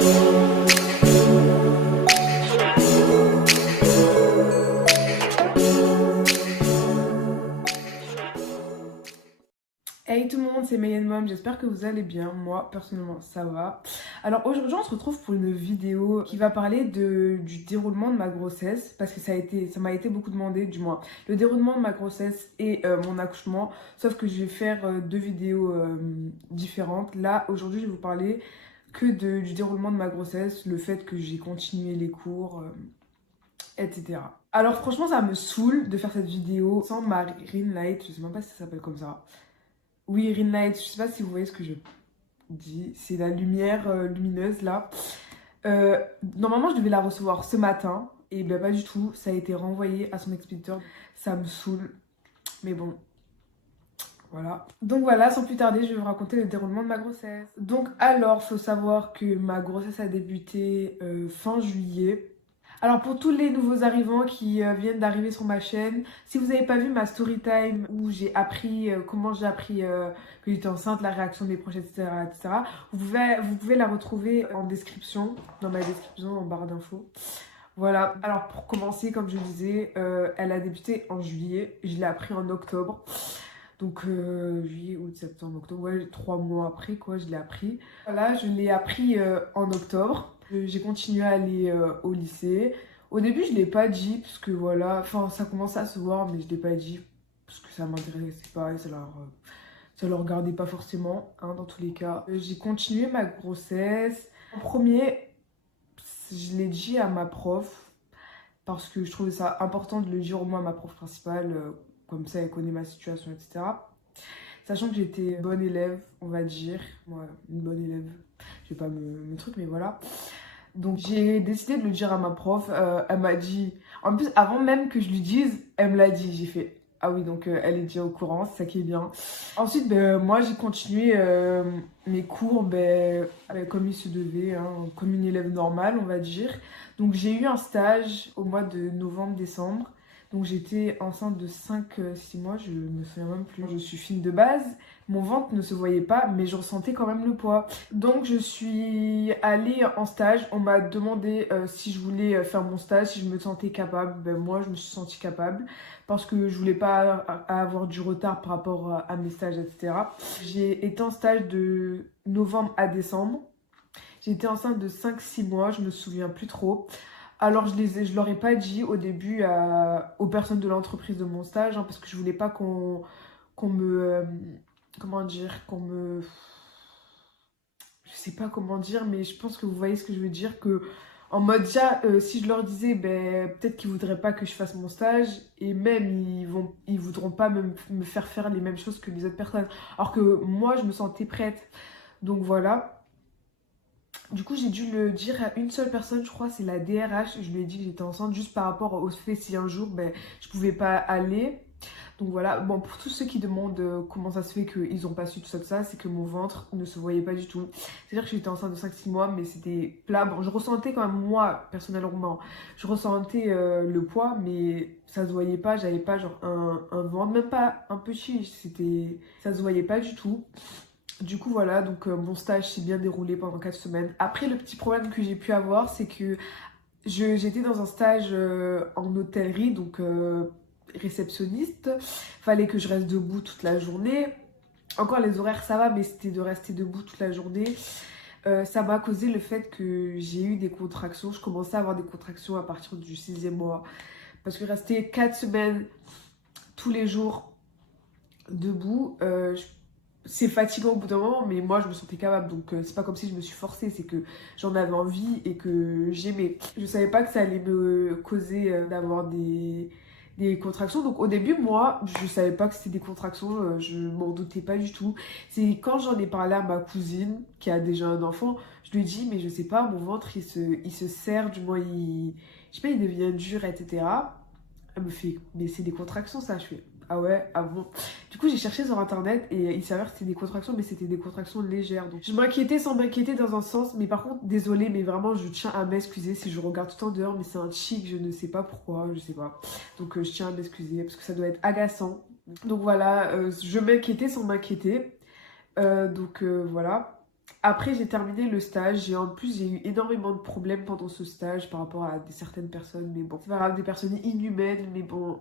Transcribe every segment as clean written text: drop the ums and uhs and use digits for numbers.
Hey tout le monde, c'est Mayenne Mom, j'espère que vous allez bien. Moi, personnellement, ça va. Alors aujourd'hui, on se retrouve pour une vidéo qui va parler du déroulement de ma grossesse, parce que ça m'a été beaucoup demandé, du moins, le déroulement de ma grossesse et mon accouchement, sauf que je vais faire deux vidéos différentes. Là, aujourd'hui, je vais vous parler du déroulement de ma grossesse, le fait que j'ai continué les cours, etc. Alors franchement, ça me saoule de faire cette vidéo sans ma ring light, je sais même pas si ça s'appelle comme ça. Oui, ring light, je sais pas si vous voyez ce que je dis, c'est la lumière lumineuse là. Normalement, je devais la recevoir ce matin, et ben pas du tout, ça a été renvoyé à son expéditeur. Ça me saoule, mais bon, voilà. Donc voilà, sans plus tarder, je vais vous raconter le déroulement de ma grossesse. Donc alors, faut savoir que ma grossesse a débuté fin juillet. Alors pour tous les nouveaux arrivants qui viennent d'arriver sur ma chaîne, si vous n'avez pas vu ma story time où j'ai appris comment j'ai appris que j'étais enceinte, la réaction des proches, etc., vous pouvez la retrouver en description, dans ma description en barre d'infos. Voilà, alors pour commencer, comme je disais, elle a débuté en juillet, je l'ai appris en octobre. Donc juillet, août, septembre, octobre, ouais, 3 mois après quoi, je l'ai appris. Voilà, je l'ai appris en octobre. J'ai continué à aller au lycée. Au début, je ne l'ai pas dit, parce que voilà, enfin, ça commençait à se voir, mais je ne l'ai pas dit, parce que ça m'intéressait pas et ça leur regardait pas forcément, hein, dans tous les cas. J'ai continué ma grossesse. En premier, je l'ai dit à ma prof, parce que je trouvais ça important de le dire au moins à ma prof principale, comme ça elle connaît ma situation, etc. Sachant que j'étais bonne élève, on va dire. Ouais, une bonne élève. Je vais pas me truc, mais voilà. Donc j'ai décidé de le dire à ma prof. Elle m'a dit... En plus, avant même que je lui dise, elle me l'a dit. J'ai fait... Ah oui, donc elle est déjà au courant, c'est ça qui est bien. Ensuite, moi j'ai continué mes cours comme il se devait, hein, comme une élève normale, on va dire. Donc j'ai eu un stage au mois de novembre-décembre. Donc j'étais enceinte de 5-6 mois, je me souviens même plus. Je suis fine de base, mon ventre ne se voyait pas, mais je ressentais quand même le poids. Donc je suis allée en stage, on m'a demandé si je voulais faire mon stage, si je me sentais capable. Moi je me suis sentie capable, parce que je voulais pas avoir du retard par rapport à mes stages, etc. J'ai été en stage de novembre à décembre. J'ai été enceinte de 5-6 mois, je me souviens plus trop. Alors je leur ai pas dit au début aux personnes de l'entreprise de mon stage, hein, parce que je voulais pas qu'on me... comment dire, qu'on me... Je sais pas comment dire, mais je pense que vous voyez ce que je veux dire, que en mode déjà, si je leur disais, peut-être qu'ils voudraient pas que je fasse mon stage, et même ils voudront pas me faire les mêmes choses que les autres personnes. Alors que moi, je me sentais prête. Donc voilà. Du coup, j'ai dû le dire à une seule personne, je crois, c'est la DRH. Je lui ai dit que j'étais enceinte juste par rapport au fait si un jour, je pouvais pas aller. Donc voilà, bon, pour tous ceux qui demandent comment ça se fait qu'ils n'ont pas su tout ça, c'est que mon ventre ne se voyait pas du tout. C'est-à-dire que j'étais enceinte de 5-6 mois, mais c'était plat. Bon, je ressentais quand même, moi, personnellement, je ressentais le poids, mais ça se voyait pas. J'avais pas genre un ventre, même pas un petit, ça se voyait pas du tout. Du coup, voilà, donc mon stage s'est bien déroulé pendant 4 semaines. Après, le petit problème que j'ai pu avoir, c'est que j'étais dans un stage en hôtellerie, donc réceptionniste. Fallait que je reste debout toute la journée. Encore les horaires, ça va, mais c'était de rester debout toute la journée. Ça m'a causé le fait que j'ai eu des contractions. Je commençais à avoir des contractions à partir du 6e mois. Parce que rester 4 semaines tous les jours debout, c'est fatigant au bout d'un moment, mais moi je me sentais capable, donc c'est pas comme si je me suis forcée, c'est que j'en avais envie et que j'aimais. Je savais pas que ça allait me causer d'avoir des contractions, donc au début moi je savais pas que c'était des contractions, je m'en doutais pas du tout. C'est quand j'en ai parlé à ma cousine qui a déjà un enfant, je lui ai dit mais je sais pas, mon ventre il se serre, du moins je sais pas, il devient dur, etc. Elle me fait mais c'est des contractions ça, je fais ah ouais, ah bon. Du coup, j'ai cherché sur internet et il s'avère que c'était des contractions, mais c'était des contractions légères. Donc, je m'inquiétais sans m'inquiéter dans un sens, mais par contre, désolée, mais vraiment, je tiens à m'excuser si je regarde tout le temps dehors, mais c'est un chic, je ne sais pas pourquoi, je sais pas. Donc, je tiens à m'excuser parce que ça doit être agaçant. Donc voilà, je m'inquiétais sans m'inquiéter. Donc voilà. Après, j'ai terminé le stage et en plus, j'ai eu énormément de problèmes pendant ce stage par rapport à certaines personnes. Mais bon, c'est pas grave, des personnes inhumaines, mais bon,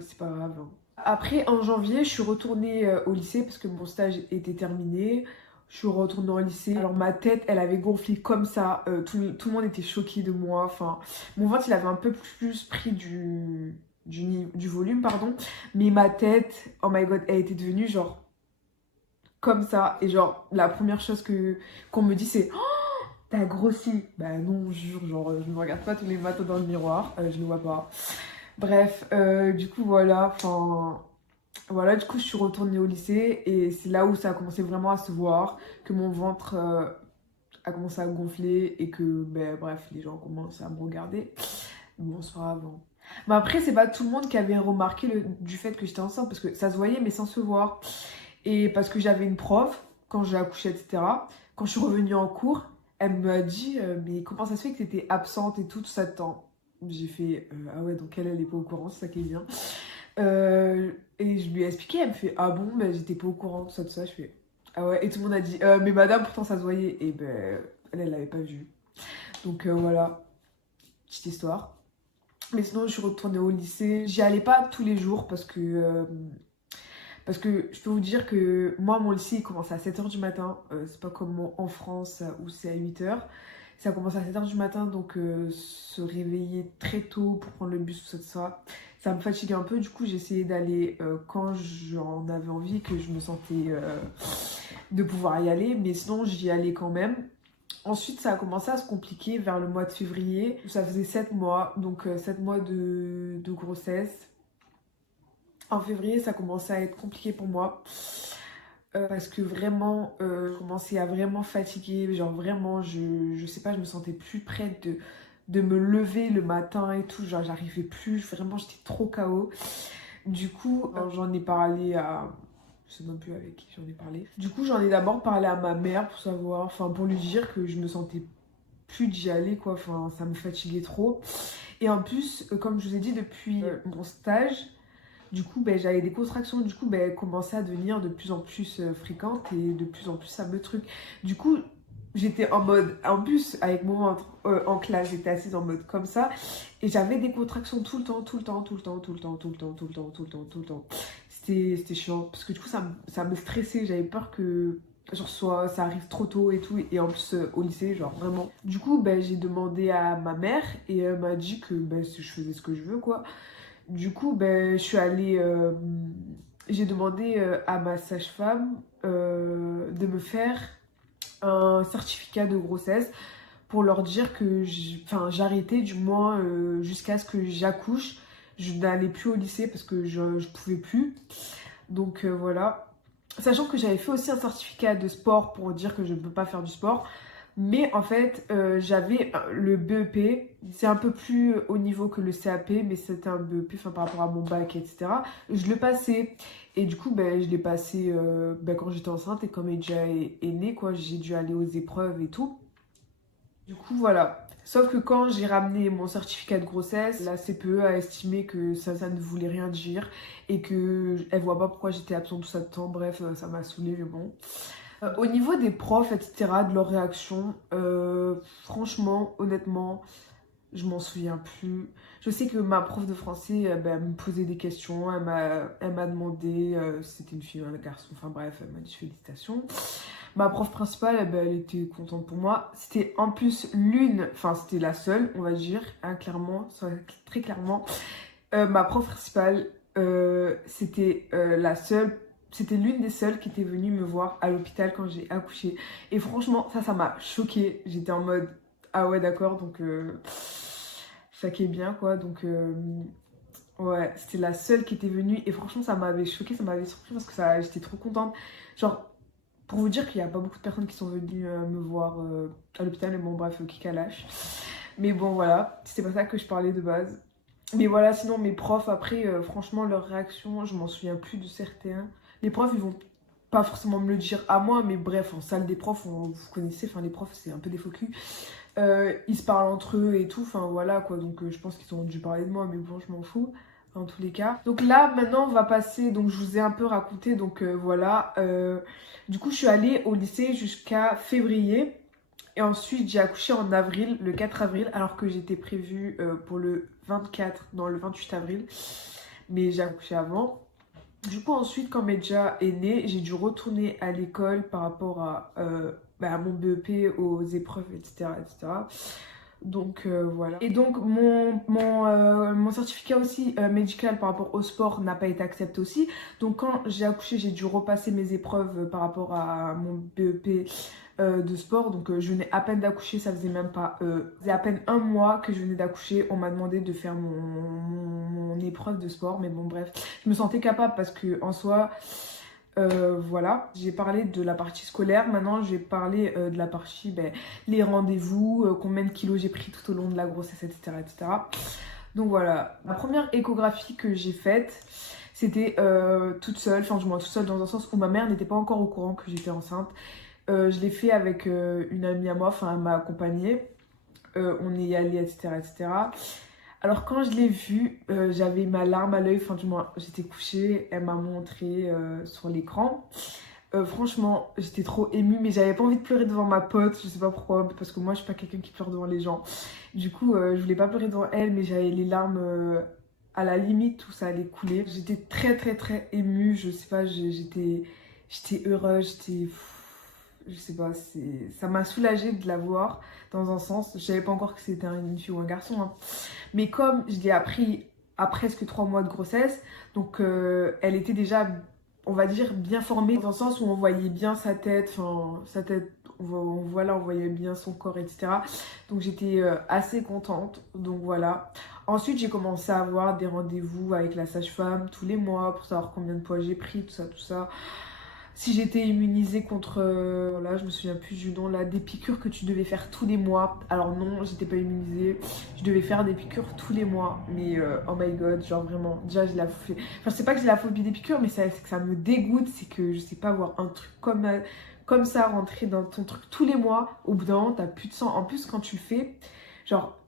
c'est pas grave, hein. Après, en janvier, je suis retournée au lycée parce que mon stage était terminé. Je suis retournée au lycée. Alors, ma tête, elle avait gonflé comme ça. Tout le monde était choqué de moi. Enfin, mon ventre, il avait un peu plus pris du volume, pardon. Mais ma tête, oh my god, elle était devenue genre comme ça. Et genre, la première chose qu'on me dit, c'est «Oh, t'as grossi!» Bah non, je jure, genre, je me regarde pas tous les matins dans le miroir, je ne vois pas. Bref, du coup, voilà, enfin. Voilà, du coup, je suis retournée au lycée et c'est là où ça a commencé vraiment à se voir, que mon ventre a commencé à gonfler et que, ben, bref, les gens commencent à me regarder. Bon, c'est pas grave, hein. Mais après, c'est pas tout le monde qui avait remarqué du fait que j'étais enceinte parce que ça se voyait, mais sans se voir. Et parce que j'avais une prof, quand j'ai accouché, etc., quand je suis revenue en cours, elle m'a dit mais comment ça se fait que t'étais absente et tout ça de temps. J'ai fait ah ouais, donc elle est pas au courant, c'est ça qui est bien. Et je lui ai expliqué, elle me fait ah bon, ben j'étais pas au courant, tout ça, tout ça. Je fais ah ouais, et tout le monde a dit mais madame, pourtant ça se voyait. Et ben elle l'avait pas vu. Donc voilà, petite histoire. Mais sinon, je suis retournée au lycée. J'y allais pas tous les jours parce que je peux vous dire que moi, mon lycée, il commence à 7h du matin. C'est pas comme en France où c'est à 8h. Ça commence à 7h du matin, donc se réveiller très tôt pour prendre le bus, tout ça, ça me fatiguait un peu. Du coup, j'ai essayé d'aller quand j'en avais envie, que je me sentais de pouvoir y aller. Mais sinon, j'y allais quand même. Ensuite, ça a commencé à se compliquer vers le mois de février. Ça faisait 7 mois, donc 7 mois de grossesse. En février, ça commençait à être compliqué pour moi. Parce que vraiment, je commençais à vraiment fatiguer. Genre vraiment, je sais pas, je me sentais plus prête de me lever le matin et tout. Genre, j'arrivais plus. Vraiment, j'étais trop KO. Du coup, j'en ai parlé à. Je sais même plus avec qui j'en ai parlé. Du coup, j'en ai d'abord parlé à ma mère pour savoir, enfin, pour lui dire que je me sentais plus d'y aller, quoi. Enfin, ça me fatiguait trop. Et en plus, comme je vous ai dit, depuis mon stage, du coup, ben, j'avais des contractions, du coup, ben, elles commençaient à devenir de plus en plus fréquentes et de plus en plus ça me truc. Du coup, j'étais en mode, en plus, avec mon ventre en classe, j'étais assise en mode comme ça et j'avais des contractions tout le temps, tout le temps, tout le temps, tout le temps, tout le temps, tout le temps, tout le temps, tout le temps. C'était chiant parce que du coup, ça me stressait, j'avais peur que genre soit ça arrive trop tôt et tout et en plus au lycée genre vraiment. Du coup, ben, j'ai demandé à ma mère et elle m'a dit que ben, je faisais ce que je veux quoi. Du coup, ben, je suis allée. J'ai demandé à ma sage-femme de me faire un certificat de grossesse pour leur dire que j'arrêtais du moins jusqu'à ce que j'accouche. Je n'allais plus au lycée parce que je ne pouvais plus. Donc voilà. Sachant que j'avais fait aussi un certificat de sport pour dire que je ne peux pas faire du sport. Mais en fait, j'avais le BEP. C'est un peu plus haut niveau que le CAP, mais c'était un BEP par rapport à mon bac, etc. Je le passais. Et du coup, ben, je l'ai passé quand j'étais enceinte et comme Edja est née, quoi, j'ai dû aller aux épreuves et tout. Du coup, voilà. Sauf que quand j'ai ramené mon certificat de grossesse, la CPE a estimé que ça ne voulait rien dire et qu'elle voit pas pourquoi j'étais absente tout ça de temps. Bref, ça m'a saoulée, mais bon. Au niveau des profs, etc., de leurs réactions, franchement, honnêtement, je m'en souviens plus. Je sais que ma prof de français, ben, elle me posait des questions, elle m'a demandé si c'était une fille ou un garçon, enfin bref, elle m'a dit félicitations. Ma prof principale, ben, elle était contente pour moi. C'était en plus enfin c'était la seule, on va dire, hein, clairement, très clairement. Ma prof principale, c'était la seule, c'était l'une des seules qui était venue me voir à l'hôpital quand j'ai accouché. Et franchement, ça m'a choquée. J'étais en mode, ah ouais, d'accord, donc ça qui est bien, quoi. Donc, ouais, c'était la seule qui était venue. Et franchement, ça m'avait choquée, ça m'avait surpris parce que j'étais trop contente. Genre, pour vous dire qu'il n'y a pas beaucoup de personnes qui sont venues me voir à l'hôpital, mais bon, bref, qui calache. Mais bon, voilà, c'était pas ça que je parlais de base. Mais voilà, sinon mes profs, après, franchement, leurs réactions, je m'en souviens plus de certains. Les profs, ils vont pas forcément me le dire à moi, mais bref, en salle des profs, vous connaissez, enfin les profs, c'est un peu des faux culs. Ils se parlent entre eux et tout, enfin voilà quoi, donc je pense qu'ils ont dû parler de moi, mais bon, je m'en fous. dans tous les cas. Donc là, maintenant, on va passer, donc je vous ai un peu raconté, donc voilà. Du coup, je suis allée au lycée jusqu'à février. Et ensuite, j'ai accouché en avril, le 4 avril, alors que j'étais prévue pour le 24, non, le 28 avril. Mais j'ai accouché avant. Du coup, ensuite, quand Medja est née, j'ai dû retourner à l'école par rapport à mon BEP, aux épreuves, etc. etc. Donc voilà. Et donc mon certificat aussi médical par rapport au sport n'a pas été accepté aussi. Donc quand j'ai accouché, j'ai dû repasser mes épreuves par rapport à mon BEP de sport. Donc je venais à peine d'accoucher, ça faisait même pas... ça faisait à peine un mois que je venais d'accoucher. On m'a demandé de faire mon épreuve de sport. Mais bon bref, je me sentais capable parce que en soi... voilà, j'ai parlé de la partie scolaire. Maintenant, je vais parler de la partie, les rendez-vous, combien de kilos j'ai pris tout au long de la grossesse, etc. etc. Donc voilà, la première échographie que j'ai faite, c'était toute seule, enfin du moins toute seule dans un sens où ma mère n'était pas encore au courant que j'étais enceinte. Je l'ai fait avec une amie à moi, enfin elle m'a accompagnée. On est allé, etc. etc. Alors quand je l'ai vue, j'avais ma larme à l'œil, enfin du moins j'étais couchée, elle m'a montré sur l'écran. Franchement, j'étais trop émue, mais j'avais pas envie de pleurer devant ma pote, je sais pas pourquoi, parce que moi je suis pas quelqu'un qui pleure devant les gens. Du coup, je voulais pas pleurer devant elle, mais j'avais les larmes à la limite où ça allait couler. J'étais très très très émue, je sais pas, j'étais heureuse, je sais pas, ça m'a soulagée de la voir dans un sens. Je savais pas encore que c'était une fille ou un garçon, hein. Mais comme je l'ai appris à presque 3 mois de grossesse, donc elle était déjà, on va dire, bien formée dans le sens où on voyait bien sa tête, enfin sa tête, voilà, on voyait bien son corps, etc. Donc j'étais assez contente, donc voilà. Ensuite, j'ai commencé à avoir des rendez-vous avec la sage-femme tous les mois pour savoir combien de poids j'ai pris, tout ça, tout ça. Si j'étais immunisée contre, voilà, je me souviens plus du nom là, des piqûres que tu devais faire tous les mois. Alors non, j'étais pas immunisée, je devais faire des piqûres tous les mois. Mais oh my god, genre vraiment, déjà j'ai la phobie. Enfin, je sais pas que j'ai la phobie des piqûres, mais c'est que ça me dégoûte, c'est que je sais pas, voir un truc comme ça rentrer dans ton truc tous les mois. Au bout d'un moment, t'as plus de sang. En plus, quand tu le fais, genre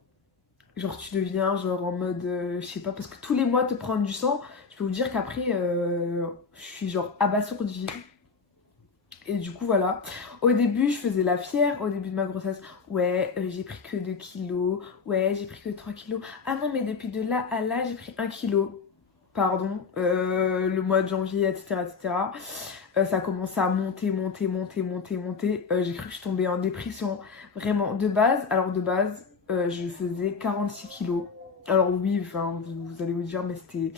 tu deviens genre en mode, je sais pas, parce que tous les mois te prendre du sang, je peux vous dire qu'après, je suis genre abasourdie. Et du coup, voilà. Au début, je faisais la fière, au début de ma grossesse. Ouais, j'ai pris que 2 kilos. Ouais, j'ai pris que 3 kilos. Ah non, mais depuis de là à là, j'ai pris 1 kilo. Pardon. Le mois de janvier, etc. etc. Ça a commencé à monter, monter, monter, monter, monter. J'ai cru que je tombais en dépression. Vraiment, de base. Alors, de base, je faisais 46 kilos. Alors, oui, enfin, vous allez vous dire, mais c'était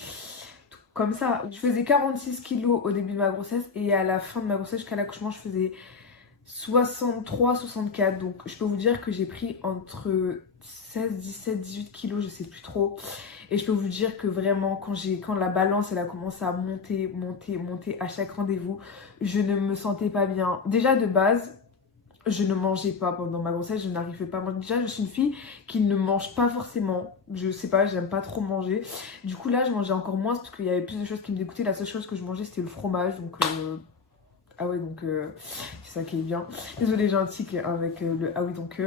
comme ça. Je faisais 46 kilos au début de ma grossesse et à la fin de ma grossesse jusqu'à l'accouchement je faisais 63, 64. Donc je peux vous dire que j'ai pris entre 16, 17, 18 kilos, je sais plus trop. Et je peux vous dire que vraiment quand la balance elle a commencé à monter, monter, monter à chaque rendez-vous, je ne me sentais pas bien. Déjà de base, je ne mangeais pas pendant ma grossesse, je n'arrivais pas à manger. Déjà, je suis une fille qui ne mange pas forcément. Je sais pas, j'aime pas trop manger. Du coup, là, je mangeais encore moins parce qu'il y avait plus de choses qui me dégoûtaient. La seule chose que je mangeais, c'était le fromage. Donc, ah ouais, donc c'est ça qui est bien. Désolée, j'ai un tic avec le ah oui, donc.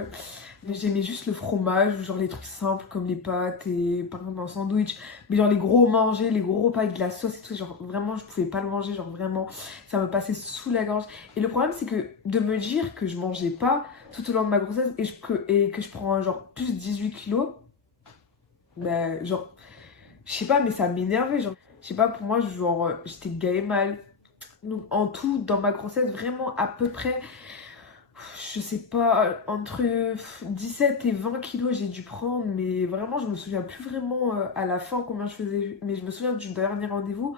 Mais j'aimais juste le fromage, genre les trucs simples comme les pâtes et par exemple un sandwich. Mais genre les gros manger, les gros repas avec de la sauce et tout, genre vraiment je pouvais pas le manger, genre vraiment ça me passait sous la gorge. Et le problème c'est que de me dire que je mangeais pas tout au long de ma grossesse et que je prends genre plus 18 kilos, bah genre je sais pas mais ça m'énervait, genre je sais pas pour moi genre j'étais gaée mal. Donc en tout dans ma grossesse vraiment à peu près je sais pas, entre 17 et 20 kilos j'ai dû prendre, mais vraiment je me souviens plus vraiment à la fin combien je faisais, mais je me souviens du dernier rendez-vous,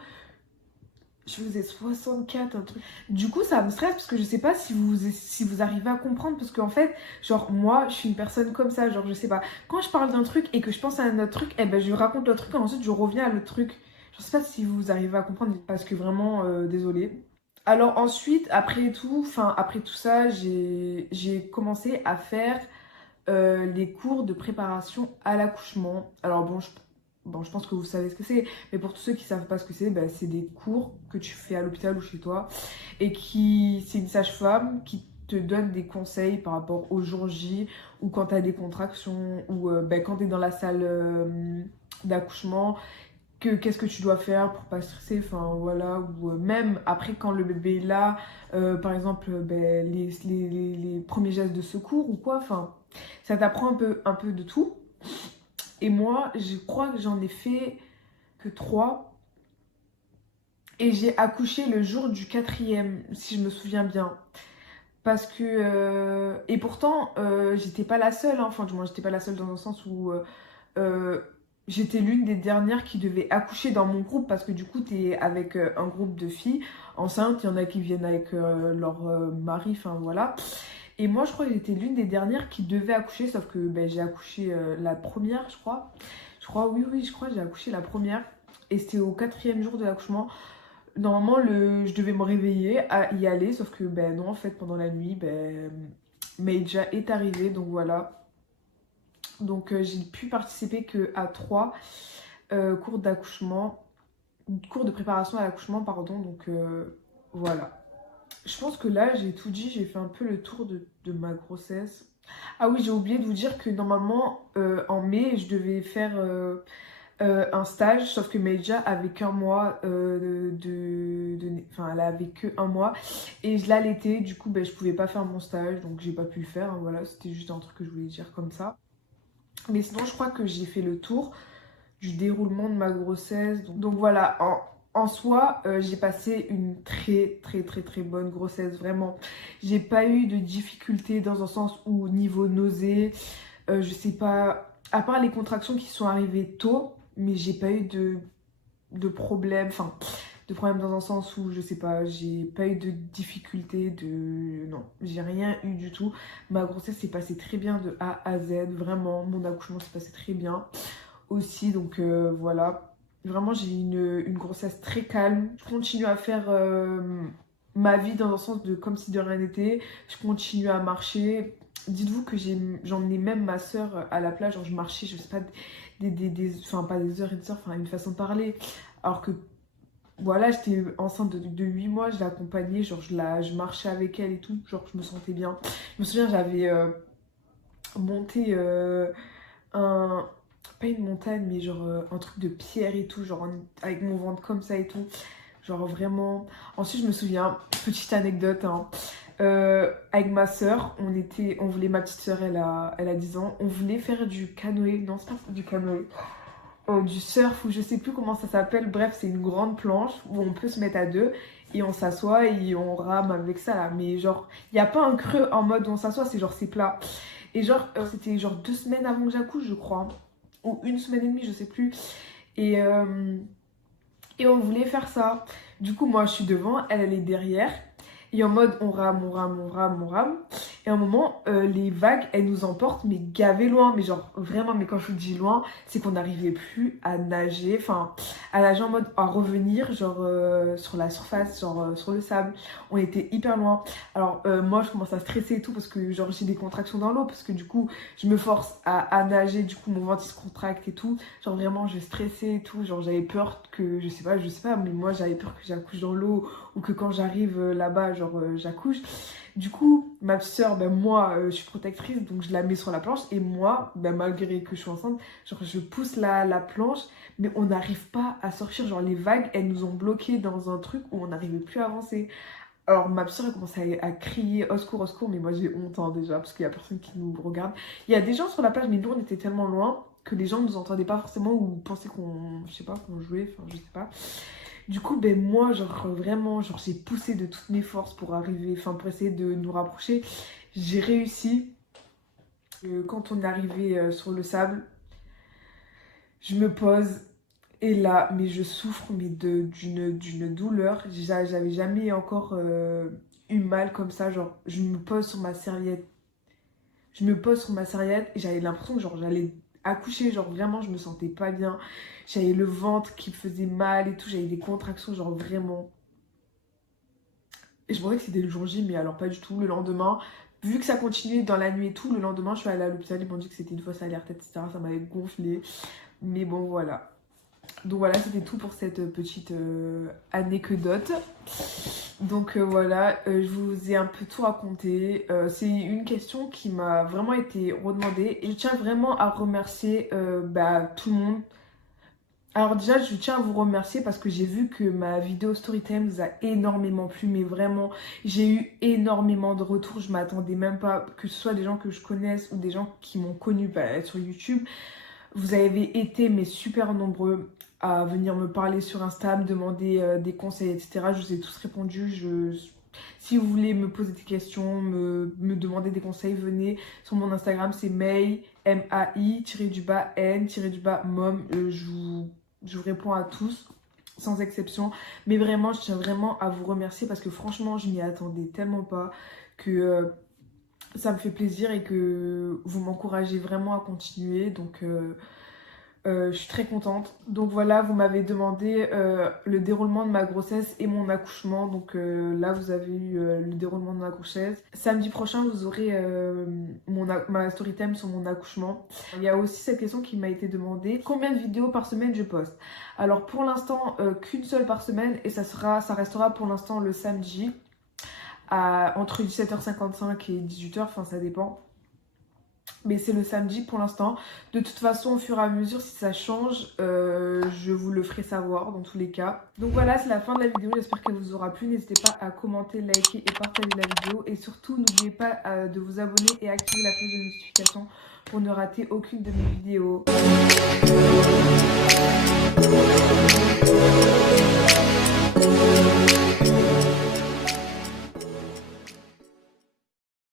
je faisais 64, un truc. Du coup ça me stresse parce que je sais pas si vous arrivez à comprendre, parce qu'en fait, genre moi je suis une personne comme ça, genre je sais pas, quand je parle d'un truc et que je pense à un autre truc, eh ben je raconte l'autre truc et ensuite je reviens à l'autre truc. Je sais pas si vous arrivez à comprendre, parce que vraiment, désolée. Alors ensuite, après tout ça, j'ai commencé à faire les cours de préparation à l'accouchement. Alors bon, je pense que vous savez ce que c'est, mais pour tous ceux qui savent pas ce que c'est, c'est des cours que tu fais à l'hôpital ou chez toi et c'est une sage-femme qui te donne des conseils par rapport au jour J ou quand tu as des contractions ou quand tu es dans la salle d'accouchement. qu'est-ce que tu dois faire pour pas stresser, enfin voilà, ou même après quand le bébé est là, par exemple, ben, les premiers gestes de secours ou quoi, enfin, ça t'apprend un peu de tout. Et moi, je crois que j'en ai fait que 3. Et j'ai accouché le jour du 4e, si je me souviens bien. Parce que... et pourtant, j'étais pas la seule, hein. Enfin, du moins, j'étais pas la seule dans un sens où... euh, j'étais l'une des dernières qui devait accoucher dans mon groupe. Parce que du coup, t'es avec un groupe de filles enceintes. Il y en a qui viennent avec leur mari, enfin voilà. Et moi, je crois que j'étais l'une des dernières qui devait accoucher. Sauf que ben, j'ai accouché la première, je crois. Oui, je crois que j'ai accouché la première. Et c'était au 4e jour de l'accouchement. Normalement, je devais me réveiller à y aller, sauf que ben non, en fait, pendant la nuit, ben, Meija est arrivée, donc voilà. Donc j'ai pu participer que à 3 cours d'accouchement, cours de préparation à l'accouchement, pardon, donc voilà. Je pense que là, j'ai tout dit, j'ai fait un peu le tour de ma grossesse. Ah oui, j'ai oublié de vous dire que normalement, en mai, je devais faire un stage, sauf que Meija avait qu'un mois enfin, elle avait que un mois et je l'allaitais, du coup ben, je pouvais pas faire mon stage, donc j'ai pas pu le faire, hein, voilà, c'était juste un truc que je voulais dire comme ça. Mais sinon je crois que j'ai fait le tour du déroulement de ma grossesse, donc voilà, en soi, j'ai passé une très bonne grossesse, vraiment. J'ai pas eu de difficultés dans un sens où niveau nausée, je sais pas, à part les contractions qui sont arrivées tôt, mais j'ai pas eu de problème, enfin, de problème dans un sens où, je sais pas, j'ai pas eu de difficultés, non, j'ai rien eu du tout. Ma grossesse s'est passée très bien de A à Z, vraiment, mon accouchement s'est passé très bien aussi, donc voilà. Vraiment, j'ai une grossesse très calme. Je continue à faire ma vie dans un sens de comme si de rien n'était. Je continue à marcher. Dites-vous que j'emmenais même ma soeur à la plage. Genre, je marchais, je sais pas, enfin, pas des heures et des heures, enfin, une façon de parler. Alors que, voilà, j'étais enceinte de 8 mois, je l'accompagnais, genre, je marchais avec elle et tout. Genre, je me sentais bien. Je me souviens, j'avais monté un, pas une montagne, mais genre un truc de pierre et tout, genre avec mon ventre comme ça et tout. Genre vraiment. Ensuite, je me souviens, petite anecdote, hein, avec ma soeur, on voulait, ma petite soeur, elle a 10 ans, on voulait faire du canoë, non, c'est pas du canoë, du surf ou je sais plus comment ça s'appelle. Bref, c'est une grande planche où on peut se mettre à deux et on s'assoit et on rame avec ça là. Mais genre, il n'y a pas un creux en mode où on s'assoit, c'est genre c'est plat. Et genre, c'était genre 2 semaines avant que j'accouche, je crois. Ou une semaine et demie, je sais plus. Et, euh, et on voulait faire ça. Du coup, moi, je suis devant, elle est derrière. Et en mode, on rame, on rame, on rame, on rame. Et à un moment, les vagues, elles nous emportent, mais gavé loin. Mais genre, vraiment, mais quand je vous dis loin, c'est qu'on n'arrivait plus à nager. Enfin, à nager en mode, à revenir, genre, sur la surface, genre, sur le sable. On était hyper loin. Alors, moi, je commence à stresser et tout, parce que, genre, j'ai des contractions dans l'eau. Parce que, du coup, je me force à nager. Du coup, mon ventre, il se contracte et tout. Genre, vraiment, je stressais et tout. Genre, j'avais peur que, je sais pas, mais moi, j'avais peur que j'accouche dans l'eau ou que quand j'arrive là-bas, genre j'accouche. Du coup, ma petite soeur, ben, moi, je suis protectrice, donc je la mets sur la planche. Et moi, ben, malgré que je suis enceinte, genre je pousse la planche, mais on n'arrive pas à sortir. Genre les vagues, elles nous ont bloqués dans un truc où on n'arrivait plus à avancer. Alors ma petite soeur, elle commence à crier au secours, mais moi j'ai honte hein, déjà, parce qu'il y a personne qui nous regarde. Il y a des gens sur la plage, mais nous on était tellement loin que les gens ne nous entendaient pas forcément ou pensaient qu'on, je sais pas, qu'on jouait, enfin je sais pas. Du coup, ben moi, genre vraiment, genre j'ai poussé de toutes mes forces pour arriver, enfin pour essayer de nous rapprocher. J'ai réussi. Quand on est arrivé sur le sable, je me pose et là, mais je souffre mais d'une douleur. J'avais jamais encore eu mal comme ça. Genre, je me pose sur ma serviette. Je me pose sur ma serviette et j'avais l'impression que genre j'allais accoucher. Genre vraiment, je me sentais pas bien. J'avais le ventre qui me faisait mal et tout. J'avais des contractions, genre vraiment. Et je pensais que c'était le jour J, mais alors pas du tout. Le lendemain, vu que ça continuait dans la nuit et tout, le lendemain, je suis allée à l'hôpital. Ils m'ont dit que c'était une fausse alerte, etc. Ça m'avait gonflé. Mais bon, voilà. Donc voilà, c'était tout pour cette petite anecdote. Donc voilà, je vous ai un peu tout raconté. C'est une question qui m'a vraiment été redemandée. Et je tiens vraiment à remercier tout le monde Alors déjà, je tiens à vous remercier parce que j'ai vu que ma vidéo Storytime vous a énormément plu, mais vraiment, j'ai eu énormément de retours. Je m'attendais même pas, que ce soit des gens que je connaisse ou des gens qui m'ont connu sur YouTube. Vous avez été mais super nombreux à venir me parler sur Insta, me demander des conseils, etc. Je vous ai tous répondu. Si vous voulez me poser des questions, me demander des conseils, venez sur mon Instagram, c'est May, MAI-N-mom. Je vous réponds à tous, sans exception. Mais vraiment, je tiens vraiment à vous remercier parce que franchement, je m'y attendais tellement pas que ça me fait plaisir et que vous m'encouragez vraiment à continuer. Donc, je suis très contente. Donc voilà, vous m'avez demandé le déroulement de ma grossesse et mon accouchement. Donc là, vous avez eu le déroulement de ma grossesse. Samedi prochain, vous aurez ma story time sur mon accouchement. Il y a aussi cette question qui m'a été demandée. Combien de vidéos par semaine je poste? Alors pour l'instant, qu'une seule par semaine et ça restera pour l'instant le samedi entre 17h55 et 18h. Enfin, ça dépend. Mais c'est le samedi pour l'instant. De toute façon, au fur et à mesure, si ça change, je vous le ferai savoir dans tous les cas. Donc voilà, c'est la fin de la vidéo. J'espère qu'elle vous aura plu. N'hésitez pas à commenter, liker et partager la vidéo. Et surtout, n'oubliez pas de vous abonner et activer la cloche de notification pour ne rater aucune de mes vidéos.